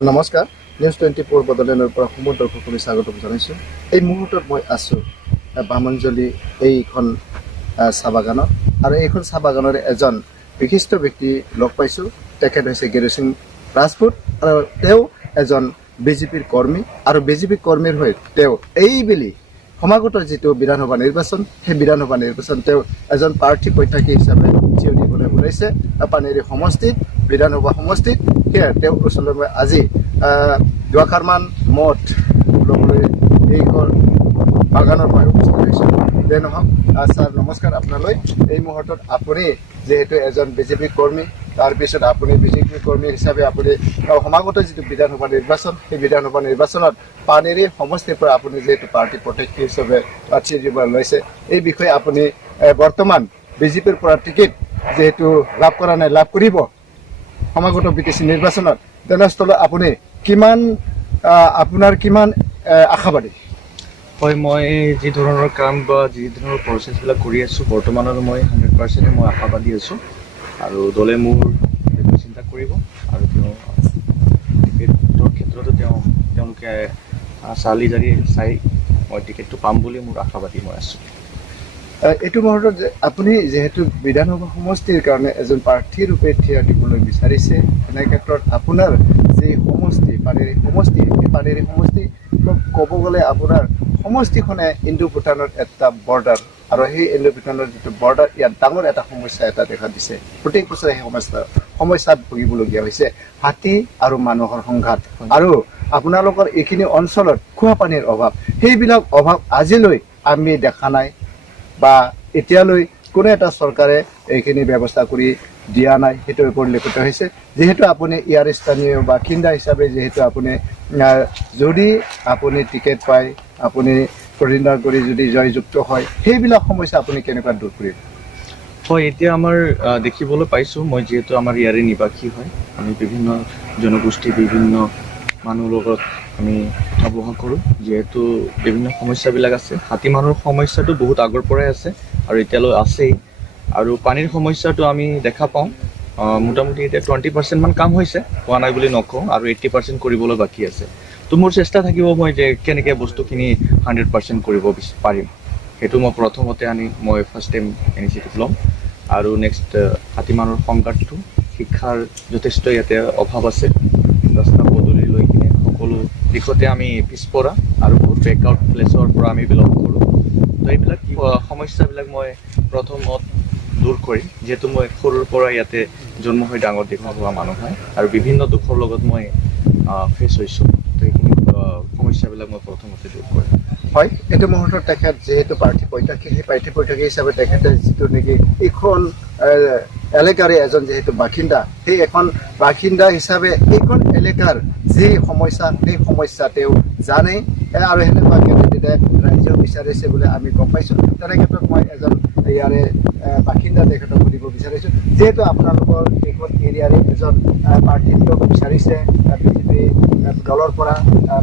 নমস্কাৰ নিউজ 24 বদলেনৰ পৰা সমুদ্ৰ দৰ্শকলৈ স্বাগতম জনাইছোঁ। এই মুহূৰ্তত মই আছোঁ বামনজলি এইখন চাহ বাগানত আৰু এইখন চাহ বাগানৰে এজন বিশিষ্ট ব্যক্তি লগ পাইছোঁ। তেখেত হৈছে গেৰু সিং ৰাজপুত আৰু তেওঁ এজন বিজেপিৰ কৰ্মী আৰু বিজেপি কৰ্মীৰ হৈ তেওঁ এইবেলি সমাগত যিটো বিধানসভা নিৰ্বাচন সেই বিধানসভা নিৰ্বাচন তেওঁ এজন প্ৰাৰ্থী প্ৰত্যাশী হিচাপে থিয় দিবলৈ ওলাইছে পানেৰী সমষ্টিত বিধানসভা সমষ্টিত। সেয়া তেওঁ ওচৰলৈ আজি দুআষাৰমান মত ল'বলৈ এইখন বাগানৰ পৰা উপস্থিত হৈছোঁ। যে নহওক ছাৰ নমস্কাৰ আপোনালৈ। এই মুহূৰ্তত আপুনি যিহেতু এজন বিজেপি কৰ্মী, তাৰপিছত আপুনি বিজেপি কৰ্মী হিচাপে আপুনি সমাগত যিটো বিধানসভা নিৰ্বাচন সেই বিধানসভা নিৰ্বাচনত পানেৰী সমষ্টিৰ পৰা আপুনি যিহেতু পাৰ্টী প্ৰত্যাশী হিচাপে থিয় দিব লৈছে, এই বিষয়ে আপুনি বৰ্তমান বিজেপিৰ পৰা টিকেট যিহেতু লাভ কৰা নাই, লাভ কৰিব সমাগত বিটিচি নিৰ্বাচনত, তেনেস্থলত আপুনি আপোনাৰ কিমান আশাবাদী? হয়, মই যি ধৰণৰ কাম বা যি ধৰণৰ প্ৰচেছবিলাক কৰি আছোঁ বৰ্তমানত মই 100% মই আশাবাদী আছোঁ আৰু দলে মোৰ চিন্তা কৰিব আৰু টিকেটৰ ক্ষেত্ৰতো তেওঁলোকে চালি জাৰি চাই মই টিকেটটো পাম বুলি মোৰ আশাবাদী মই আছোঁ। এইটো মুহূৰ্তত আপুনি যিহেতু বিধানসভা সমষ্টিৰ কাৰণে এজন প্ৰাৰ্থীৰ ৰূপে থিয় দিবলৈ বিচাৰিছে, এনে ক্ষেত্ৰত আপোনাৰ যি সমষ্টি পানেৰী সমষ্টি, এই পানেৰী সমষ্টি ক'ব গ'লে আপোনাৰ সমষ্টিখনে ইণ্ডো ভূটানৰ এটা বৰ্ডাৰ আৰু সেই ইণ্ডো ভূটানৰ যিটো বৰ্ডাৰ ইয়াত ডাঙৰ এটা সমস্যা এটা দেখা দিছে। প্ৰত্যেক বছৰে সেই সমস্যাত ভুগিবলগীয়া হৈছে, হাতী আৰু মানুহৰ সংঘাত আৰু আপোনালোকৰ এইখিনি অঞ্চলত খোৱা পানীৰ অভাৱ। সেইবিলাক অভাৱ আজিলৈ আমি দেখা নাই বা এতিয়ালৈ কোনো এটা চৰকাৰে এইখিনি ব্যৱস্থা কৰি দিয়া নাই, সেইটোৰ পৰিলক্ষিত হৈছে। যিহেতু আপুনি ইয়াৰ স্থানীয় বাসিন্দা হিচাপে যিহেতু আপুনি যদি আপুনি টিকেট পায়, আপুনি প্ৰতিদ্বন্দ্বিতা কৰি যদি জয়যুক্ত হয়, সেইবিলাক সমস্যা আপুনি কেনেকুৱা দূৰ কৰিব? হয়, এতিয়া আমাৰ দেখিবলৈ পাইছোঁ, মই যিহেতু আমাৰ ইয়াৰে নিবাসী হয়, আমি বিভিন্ন জনগোষ্ঠী বিভিন্ন মানুহৰ লগত আমি কথা বতৰা কৰোঁ। যিহেতু বিভিন্ন সমস্যাবিলাক আছে, হাতী মানুহৰ সমস্যাটো বহুত আগৰ পৰাই আছে আৰু এতিয়ালৈ আছেই, আৰু পানীৰ সমস্যাটো আমি দেখা পাওঁ। মোটামুটি এতিয়া 20% মান কাম হৈছে, হোৱা নাই বুলি নকওঁ, আৰু 80% কৰিবলৈ বাকী আছে। তো মোৰ চেষ্টা থাকিব মই যে কেনেকৈ বস্তুখিনি 100% কৰিব পাৰিম, সেইটো মই প্ৰথমতে মই ফাৰ্ষ্ট টাইম ইনিচিয়েটিভ ল'ম। আৰু নেক্সট হাতী মানুহৰ সংঘাতটো, শিক্ষাৰ যথেষ্ট ইয়াতে অভাৱ আছে, ৰাস্তা পদূলি লৈ কিনে সকলো দিশতে আমি পিছপৰা আৰু বহুত বেকআউট প্লেচৰ পৰা আমি বিলং কৰোঁ। তো এইবিলাক সমস্যাবিলাক মই প্ৰথমত দূৰ কৰিম, যিহেতু মই সৰুৰ পৰা ইয়াতে জন্ম হৈ ডাঙৰ দীঘল হোৱা মানুহ হয় আৰু বিভিন্ন দুখৰ লগত মই ফেচ হৈছোঁ। তো এইখিনি সমস্যাবিলাক মই প্ৰথমতে দূৰ কৰিম। হয়, এইটো মুহূৰ্তত তেখেত যিহেতু প্ৰাৰ্থী প্ৰত্যাশী, সেই প্ৰাৰ্থী প্ৰত্যাশী হিচাপে তেখেতে যিটো নেকি এইখন এলেকাৰে এজন যিহেতু বাসিন্দা, সেই এখন বাসিন্দা হিচাপে এইখন এলেকাৰ যি সমস্যা, সেই সমস্যা তেওঁ জানে আৰু সেনেকুৱা কেণ্ডিডেটে ৰাইজেও বিচাৰিছে বুলি আমি গম পাইছোঁ। তেনে ক্ষেত্ৰত মই এজন ইয়াৰে বাসিন্দা তেখেতক সুধিব বিচাৰিছোঁ, যিহেতু আপোনালোকৰ এইখন এৰিয়াৰে এজন প্ৰাৰ্থী দিয়ক বিচাৰিছে বিজেপি দলৰ পৰা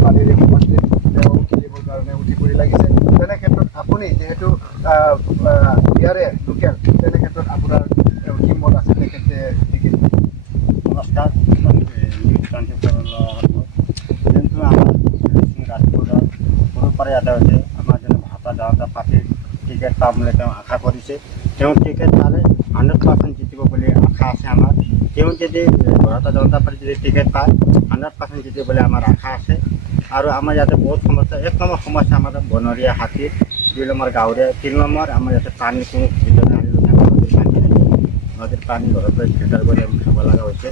পানেৰী সমষ্টিত তেওঁ খেলিবৰ কাৰণে উঠি পৰি লাগিছে, তেনে ক্ষেত্ৰত আপুনি যিহেতু ইয়াৰে লোকেল, তেনে ক্ষেত্ৰত আপোনাৰ কি মত আছে তেখেতে টিকেট? নমস্কাৰ, নিউজ 24 কিন্তু আমাৰ ৰাজপুৰৰ সৰুৰ পৰাই এটা হৈছে আমাৰ যেনে ভাতা যাওঁতে পাৰ্টীৰ টিকেট পাম বুলি তেওঁ আশা কৰিছে। তেওঁ টিকেট পালে 100% জিকিব বুলি আশা আছে আমাৰ। তেওঁ যদি ভাৰতীয় জনতা পাৰ্টী যদি টিকেট পায় 100% জিকিব বুলি আমাৰ আশা আছে। আৰু আমাৰ ইয়াতে বহুত সমস্যা, 1 নম্বৰ সমস্যা আমাৰ বনৰীয়া হাতী, 2 নম্বৰ গাঁৱৰীয়া, 3 নম্বৰ আমাৰ ইয়াতে পানীৰ কোনো সুবিধা নাই, নদীৰ পানী ঘৰৰ পৰা ফিল্টাৰ কৰি আমি খাব লগা হৈছে।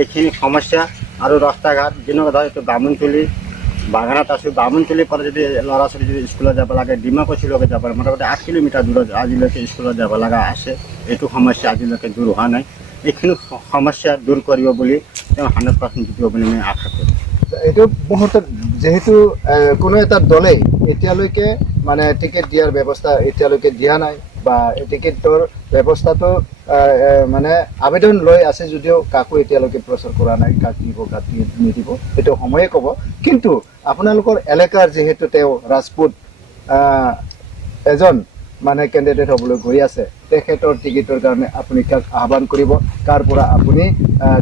এইখিনি সমস্যা আৰু ৰাস্তা ঘাট যেনেকুৱা ধৰক এইটো বামুণতলী বাগানত আছোঁ, বামুণতলীৰ পৰা যদি ল'ৰা ছোৱালী যদি স্কুলত যাব লাগে, ডিমাকুছিলৈকে যাব লাগে, মোটামুটি 8 কিলোমিটাৰ দূৰত আজিলৈকে স্কুলত যাব লগা আছে। এইটো সমস্যা আজিলৈকে দূৰ হোৱা নাই। এইখিনি সমস্যা দূৰ কৰিব বুলি তেওঁ 100% জিকিব বুলি মই আশা কৰোঁ। এইটো মুহূৰ্তত যিহেতু কোনো এটা দলেই এতিয়ালৈকে মানে টিকেট দিয়াৰ ব্যৱস্থা এতিয়ালৈকে দিয়া নাই বা টিকেটৰ ব্যৱস্থাটো মানে আবেদন লৈ আছে যদিও কাকো এতিয়ালৈকে প্ৰচাৰ কৰা নাই, কাক দিব কাক নিদিব সেইটো সময়ে ক'ব। কিন্তু আপোনালোকৰ এলেকাৰ যিহেতু তেওঁ ৰাজপুত এজন মানে কেণ্ডিডেট হ'বলৈ গৈ আছে, তেখেতৰ টিকেটৰ কাৰণে আপুনি কাক আহ্বান কৰিব, কাৰ পৰা আপুনি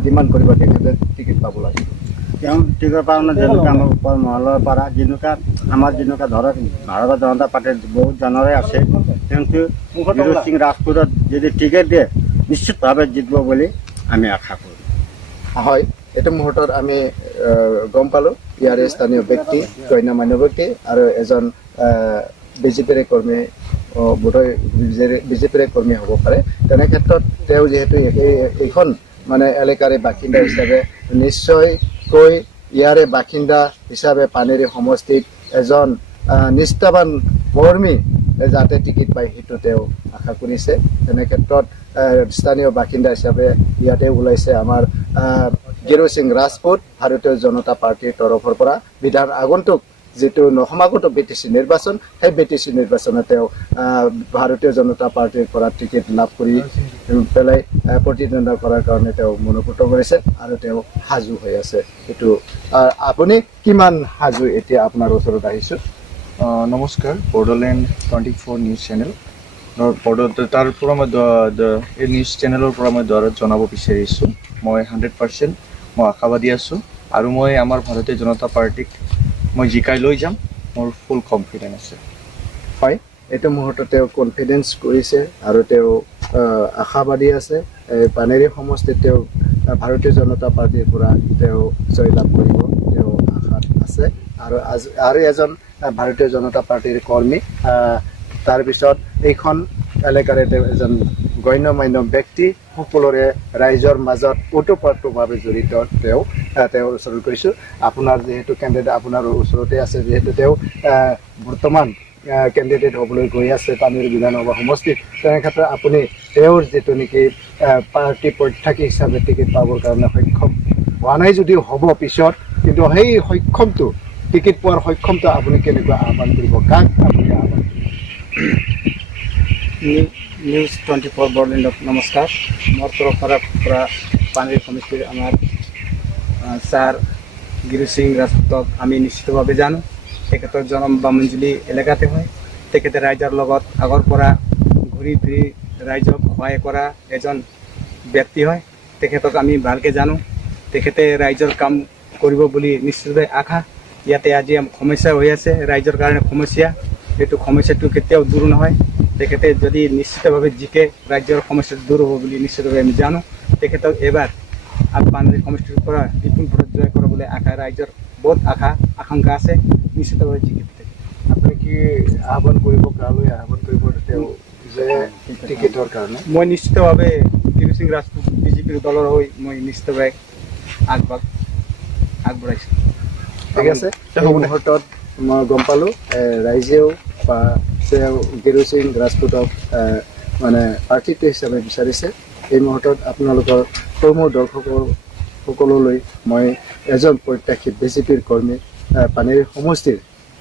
ডিমাণ্ড কৰিব তেখেতে টিকেট পাব লাগিব? তেওঁ টিকেট পাওঁ না যেনেকুৱা আমাৰ ওপৰ মহলৰ পৰা যেনেকুৱা ধৰক ভাৰতীয় জনতা পাৰ্টিৰ বহুত জনৰে আছে কিন্তু গিৰু সিং ৰাজপুতত যদি টিকেট দিয়ে নিশ্চিতভাৱে জিকিব বুলি আমি আশা কৰোঁ। হয়, এইটো মুহূৰ্তত আমি গম পালোঁ ইয়াৰে স্থানীয় ব্যক্তি, গণ্যমান্য ব্যক্তি আৰু এজন বিজেপিৰে কৰ্মী, বোধহয় বিজেপিৰে কৰ্মী হ'ব পাৰে। তেনে ক্ষেত্ৰত তেওঁ যিহেতু এইখন মানে এলেকাৰে বাসিন্দা হিচাপে নিশ্চয়কৈ ইয়াৰে বাসিন্দা হিচাপে পানেৰী সমষ্টিত এজন নিষ্ঠাবান কৰ্মী যাতে টিকেট পায় সেইটো তেওঁ আশা কৰিছে। তেনে ক্ষেত্ৰত স্থানীয় বাসিন্দা হিচাপে ইয়াতে ওলাইছে আমাৰ গিৰু সিং ৰাজপুত ভাৰতীয় জনতা পাৰ্টীৰ তৰফৰ পৰা বিধান আগন্তুক যিটো সমাগত BTC নিৰ্বাচন, সেই BTC নিৰ্বাচনত তেওঁ ভাৰতীয় জনতা পাৰ্টীৰ পৰা টিকেট লাভ কৰি পেলাই প্ৰতিদ্বন্দ্বিতা কৰাৰ কাৰণে তেওঁ মনোপুত কৰিছে আৰু তেওঁ সাজু হৈ আছে। সেইটো আপুনি কিমান সাজু এতিয়া আপোনাৰ ওচৰত আহিছোঁ? নমস্কাৰ, বড়োলেণ্ড 24 নিউজ চেনেল তাৰ পৰা মই এই নিউজ চেনেলৰ পৰা মই দ্বাৰা জনাব বিচাৰিছোঁ মই 100% মই আশাবাদী আছোঁ আৰু মই আমাৰ ভাৰতীয় জনতা পাৰ্টীক মই জিকাই লৈ যাম, মোৰ ফুল কনফিডেন্স আছে। হয়, এইটো মুহূৰ্তত তেওঁ কনফিডেন্স কৰিছে আৰু তেওঁ আশাবাদী আছে। পানেৰী সমষ্টিত তেওঁ ভাৰতীয় জনতা পাৰ্টীৰ পৰা তেওঁ জয়লাভ কৰিব, তেওঁ আশাত আছে। আৰু এজন ভাৰতীয় জনতা পাৰ্টীৰ কৰ্মী, তাৰপিছত এইখন এলেকাৰে তেওঁ এজন গণ্যমান্য ব্যক্তি, সকলোৰে ৰাইজৰ মাজত ওতঃপ্ৰোতভাৱে জড়িত তেওঁৰ ওচৰত গৈছোঁ। আপোনাৰ যিহেতু কেণ্ডিডেট আপোনাৰ ওচৰতে আছে, যিহেতু তেওঁ বৰ্তমান কেণ্ডিডেট হ'বলৈ গৈ আছে পানেৰী বিধানসভা সমষ্টিত, তেনে ক্ষেত্ৰত আপুনি তেওঁৰ যিটো নেকি পাৰ্টী প্ৰত্যাশী হিচাপে টিকেট পাবৰ কাৰণে সক্ষম হোৱা নাই যদিও হ'ব পিছত, কিন্তু সেই সক্ষমটো টিকেট পোৱাৰ সক্ষমতা আপুনি কেনেকুৱা আহ্বান কৰিব, কাক আপুনি আহ্বান কৰিব? নিউজ 24 বড়োলেণ্ডক নমস্কাৰ। মোৰ তৰফৰ পৰা পানেৰী সমষ্টিৰ আমাৰ ছাৰ গিৰু সিং ৰাজপুতক আমি নিশ্চিতভাৱে জানো। তেখেতৰ জন্ম বামুঞ্জুলি এলেকাতে হয়। তেখেতে ৰাইজৰ লগত আগৰ পৰা ঘূৰি ফুৰি ৰাইজক সহায় কৰা এজন ব্যক্তি হয়। তেখেতক আমি ভালকৈ জানো। তেখেতে ৰাইজৰ কাম কৰিব বুলি নিশ্চিতভাৱে আশা। ইয়াতে আজি সমস্যা হৈ আছে, ৰাইজৰ কাৰণে সমস্যা, এইটো সমস্যাটো কেতিয়াও দূৰ নহয়। তেখেতে যদি নিশ্চিতভাৱে জিকে ৰাজ্যৰ সমস্যা দূৰ হ'ব বুলি নিশ্চিতভাৱে আমি জানো। তেখেতক এবাৰ পানেৰী সমষ্টিৰ পৰা বিপুল ভোটত জয় কৰিবলৈ আশা, ৰাইজৰ বহুত আকাংক্ষা আছে, নিশ্চিতভাৱে জিকিব। আপুনি কি আহ্বান কৰিব, কালৈ আহ্বান কৰিব তেওঁ যে টিকেটৰ কাৰণে? মই নিশ্চিতভাৱে গিৰু সিং ৰাজপুত বিজেপিৰ দলৰ হৈ মই নিশ্চিতভাৱে আগবঢ়াইছোঁ। ঠিক আছে, এই মুহূৰ্তত মই গম পালোঁ ৰাইজেও বা গিৰু সিং ৰাজপুতক মানে প্ৰাৰ্থিত্ব হিচাপে বিচাৰিছে। এই মুহূৰ্তত আপোনালোকৰ কৰ্মৰ দৰ্শকসকললৈ মই এজন প্ৰত্যাশী বিজেপিৰ কৰ্মী পানেৰী সমষ্টিৰ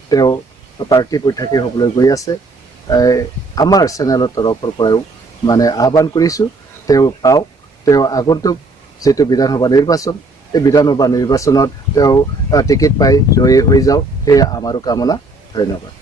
তেওঁ প্ৰাৰ্থী প্ৰত্যাশী হ'বলৈ গৈ আছে। আমাৰ চেনেলৰ তৰফৰ পৰাও মানে আহ্বান কৰিছোঁ তেওঁ পাওক, তেওঁ আগন্তুক যিটো বিধানসভা নিৰ্বাচন, এই বিধানসভা নিৰ্বাচনত তেওঁ টিকেট পাই জয়ী হৈ যাওক, সেয়া আমাৰো কামনা। ধন্যবাদ।